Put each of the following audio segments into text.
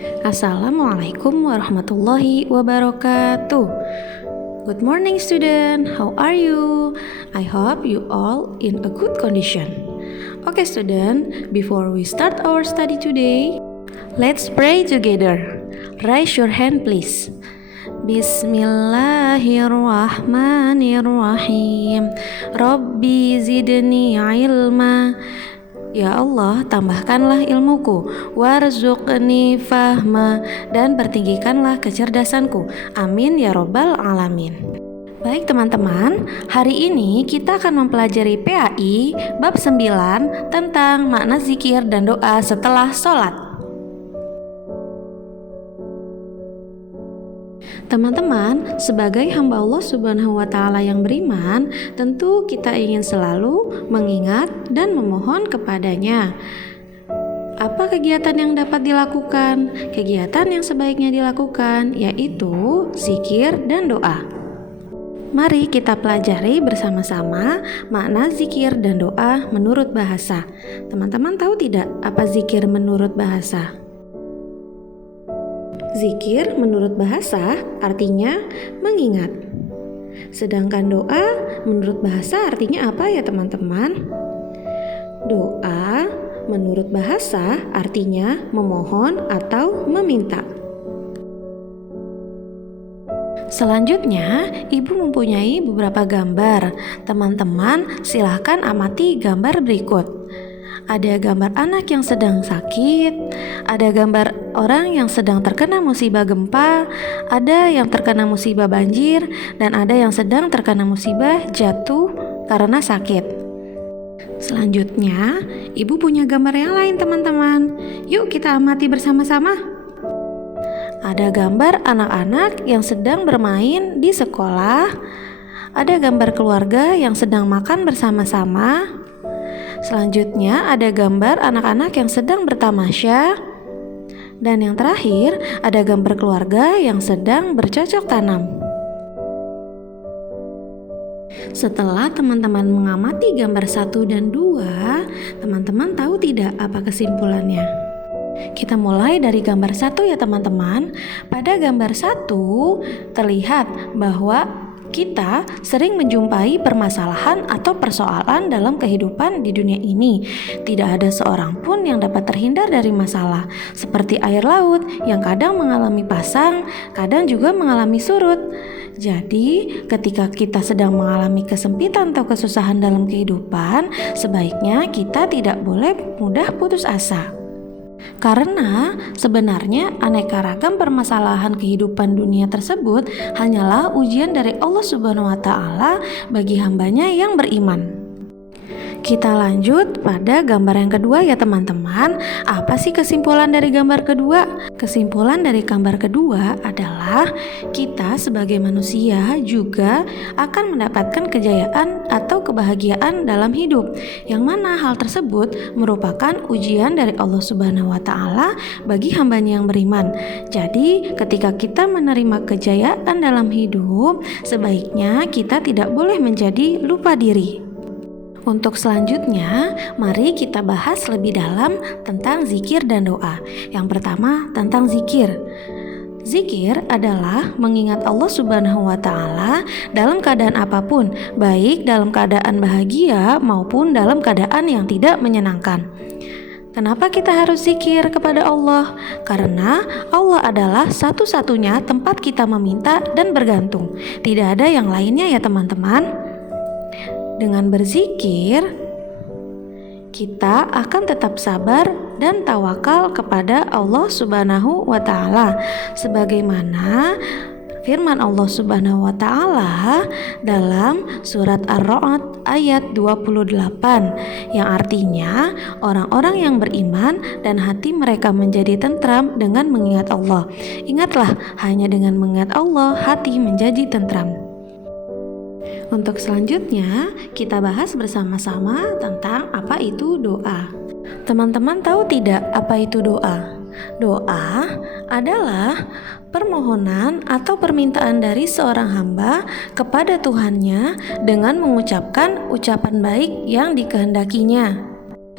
Assalamualaikum warahmatullahi wabarakatuh. Good morning student, how are you? I hope you all in a good condition. Okay student, before we start our study today, let's pray together. Raise your hand please. Bismillahirrahmanirrahim. Rabbi zidni ilma. Ya Allah, tambahkanlah ilmuku, warzuqni fahma, dan pertinggikanlah kecerdasanku. Amin ya robbal alamin. Baik teman-teman, hari ini kita akan mempelajari PAI bab 9 tentang makna zikir dan doa setelah sholat. Teman-teman, sebagai hamba Allah Subhanahu wa Ta'ala yang beriman, tentu kita ingin selalu mengingat dan memohon kepadanya. Apa kegiatan yang dapat dilakukan? Kegiatan yang sebaiknya dilakukan yaitu zikir dan doa. Mari kita pelajari bersama-sama makna zikir dan doa menurut bahasa. Teman-teman tahu tidak apa zikir menurut bahasa? Zikir menurut bahasa artinya mengingat. Sedangkan doa menurut bahasa artinya apa ya teman-teman? Doa menurut bahasa artinya memohon atau meminta. Selanjutnya, Ibu mempunyai beberapa gambar. Teman-teman silahkan amati gambar berikut. Ada gambar anak yang sedang sakit, ada gambar orang yang sedang terkena musibah gempa, ada yang terkena musibah banjir, dan ada yang sedang terkena musibah jatuh karena sakit. Selanjutnya, Ibu punya gambar yang lain teman-teman. Yuk kita amati bersama-sama. Ada gambar anak-anak yang sedang bermain di sekolah, ada gambar keluarga yang sedang makan bersama-sama. Selanjutnya ada gambar anak-anak yang sedang bertamasya. Dan yang terakhir ada gambar keluarga yang sedang bercocok tanam. Setelah teman-teman mengamati gambar 1 dan 2, teman-teman tahu tidak apa kesimpulannya? Kita mulai dari gambar 1 ya teman-teman. Pada gambar 1 terlihat bahwa kita sering menjumpai permasalahan atau persoalan dalam kehidupan di dunia ini. Tidak ada seorang pun yang dapat terhindar dari masalah, seperti air laut yang kadang mengalami pasang, kadang juga mengalami surut. Jadi, ketika kita sedang mengalami kesempitan atau kesusahan dalam kehidupan, sebaiknya kita tidak boleh mudah putus asa. Karena sebenarnya aneka ragam permasalahan kehidupan dunia tersebut hanyalah ujian dari Allah Subhanahu wa Ta'ala bagi hambanya yang beriman. Kita lanjut pada gambar yang kedua ya teman-teman. Apa sih kesimpulan dari gambar kedua? Kesimpulan dari gambar kedua adalah kita sebagai manusia juga akan mendapatkan kejayaan atau kebahagiaan dalam hidup, yang mana hal tersebut merupakan ujian dari Allah Subhanahu wa Ta'ala bagi hambanya yang beriman. Jadi ketika kita menerima kejayaan dalam hidup, sebaiknya kita tidak boleh menjadi lupa diri. Untuk selanjutnya, mari kita bahas lebih dalam tentang zikir dan doa. Yang pertama, tentang zikir. Zikir adalah mengingat Allah Subhanahu wa Ta'ala dalam keadaan apapun, baik dalam keadaan bahagia maupun dalam keadaan yang tidak menyenangkan. Kenapa kita harus zikir kepada Allah? Karena Allah adalah satu-satunya tempat kita meminta dan bergantung. Tidak ada yang lainnya ya teman-teman. Dengan berzikir, kita akan tetap sabar dan tawakal kepada Allah Subhanahu wa Ta'ala, sebagaimana firman Allah Subhanahu wa Ta'ala dalam surat Ar-Ra'd ayat 28, yang artinya orang-orang yang beriman dan hati mereka menjadi tentram dengan mengingat Allah. Ingatlah, hanya dengan mengingat Allah hati menjadi tentram. Untuk selanjutnya, kita bahas bersama-sama tentang apa itu doa. Teman-teman tahu tidak apa itu doa? Doa adalah permohonan atau permintaan dari seorang hamba kepada Tuhannya dengan mengucapkan ucapan baik yang dikehendakinya.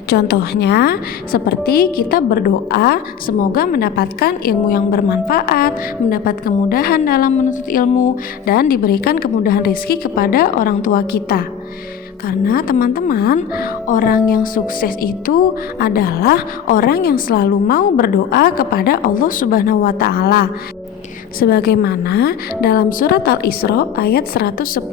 Contohnya, seperti kita berdoa semoga mendapatkan ilmu yang bermanfaat, mendapat kemudahan dalam menuntut ilmu, dan diberikan kemudahan rezeki kepada orang tua kita. Karena teman-teman, orang yang sukses itu adalah orang yang selalu mau berdoa kepada Allah Subhanahu wa Ta'ala. Sebagaimana dalam surat Al-Isra ayat 110,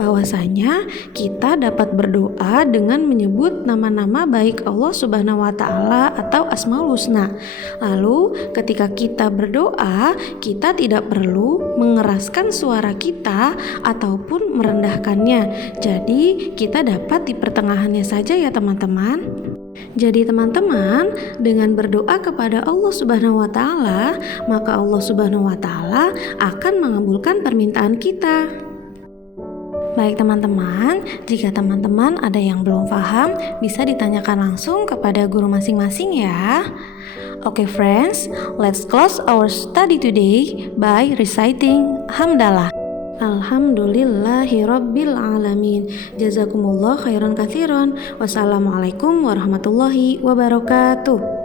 bahwasanya kita dapat berdoa dengan menyebut nama-nama baik Allah Subhanahu wa Ta'ala atau Asmaul Husna. Lalu ketika kita berdoa, kita tidak perlu mengeraskan suara kita ataupun merendahkannya. Jadi kita dapat di pertengahannya saja ya teman-teman. Jadi teman-teman, dengan berdoa kepada Allah Subhanahu wa Ta'ala, maka Allah Subhanahu wa Ta'ala akan mengabulkan permintaan kita. Baik teman-teman, jika teman-teman ada yang belum paham, bisa ditanyakan langsung kepada guru masing-masing ya. Okay friends, let's close our study today by reciting Hamdalah. Alhamdulillahirabbil alamin. Jazakumullah khairan katsiran. Wassalamualaikum warahmatullahi wabarakatuh.